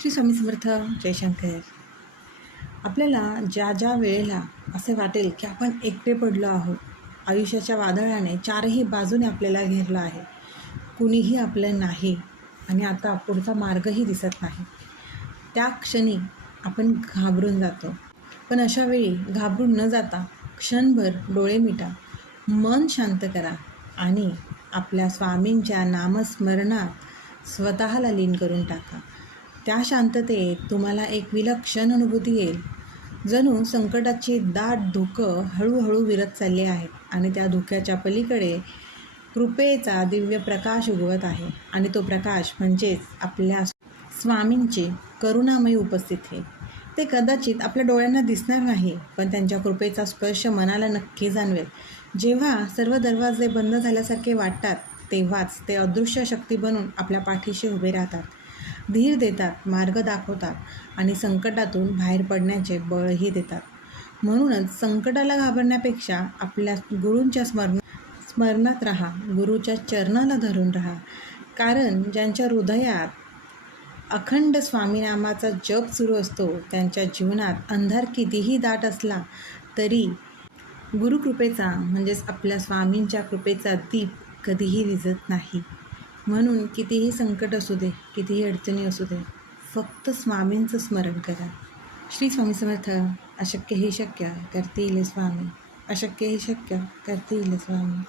श्री स्वामी समर्थ. जयशंकर. आपल्याला ज्या ज्या वेळेला असे वाटेल की आपण एकटे पडलो आहोत, आयुष्याच्या वादळाने चारही बाजूने आपल्याला घेरलं आहे, कुणीही आपलं नाही आणि आता पुढचा मार्गही दिसत नाही, त्या क्षणी आपण घाबरून जातो. पण अशा वेळी घाबरून न जाता क्षणभर डोळे मिटा, मन शांत करा आणि आपल्या स्वामींच्या नामस्मरणात स्वतःला लीन करून टाका. त्या शांततेत तुम्हाला एक विलक्षण अनुभूती येईल, जणू संकटाची दाट धुकं हळूहळू विरत चालली आहेत आणि त्या धुक्याच्या पलीकडे कृपेचा दिव्य प्रकाश उगवत आहे. आणि तो प्रकाश म्हणजेच आपल्या स्वामींची करुणामयी उपस्थिती. ते कदाचित आपल्या डोळ्यांना दिसणार नाही, पण त्यांच्या कृपेचा स्पर्श मनाला नक्की जाणवेल. जेव्हा सर्व दरवाजे बंद झाल्यासारखे वाटतात, तेव्हाच ते अदृश्य शक्ती बनून आपल्या पाठीशी उभे राहतात, धीर देतात, मार्ग दाखवतात आणि संकटातून बाहेर पडण्याचे बळही देतात. म्हणूनच संकटाला घाबरण्यापेक्षा आपल्या गुरूंच्या स्मरणात राहा, गुरूच्या चरणाला धरून राहा. कारण ज्यांच्या हृदयात अखंड स्वामीनामाचा जप सुरू असतो, त्यांच्या जीवनात अंधार कितीही दाट असला तरी गुरुकृपेचा म्हणजेच आपल्या स्वामींच्या कृपेचा दीप कधीही विझत नाही. म्हणून कितीही संकट असू दे, कितीही अडचणी असू दे, फक्त स्वामींचं स्मरण करा. श्री स्वामी समर्थ. अशक्य हे शक्य करतील स्वामी, अशक्य हे शक्य करतील स्वामी.